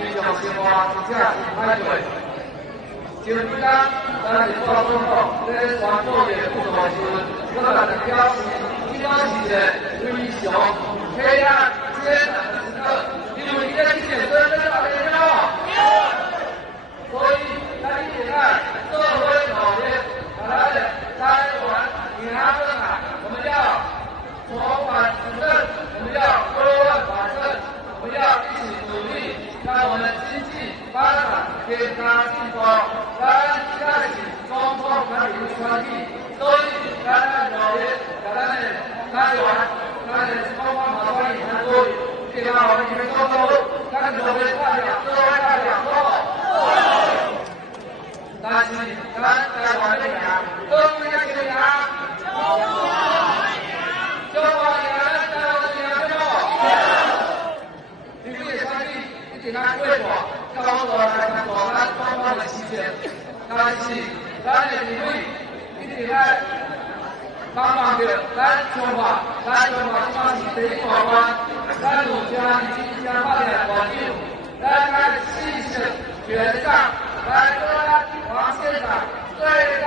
非常鲜花之下开会。前几天，咱是做总统在宣布的副总时，我们的表示，今晚是一个非常黑暗艰难的时刻，因为这一切真的大家知道吗？所以，在现在社会老年来的台湾平安正海，我们要重返执政，我们要拨乱反正，我们要一起努力，让我们经济发展更加幸福。咱下一总统咱有权利，所以咱的老年，咱的台湾，咱的双方马关以很多，给到我们你们说说，咱的老年代表，各位代表说。但是，咱台湾的人，都不要这样。中华人，台湾的人对不？你不也相信一定按规划，高度来看大咱双方的期限。但是，咱的议会一定来帮忙着，咱中华今晚是第一关关，咱有家经济发展环境，咱开始细审选上。来，各位王县长对。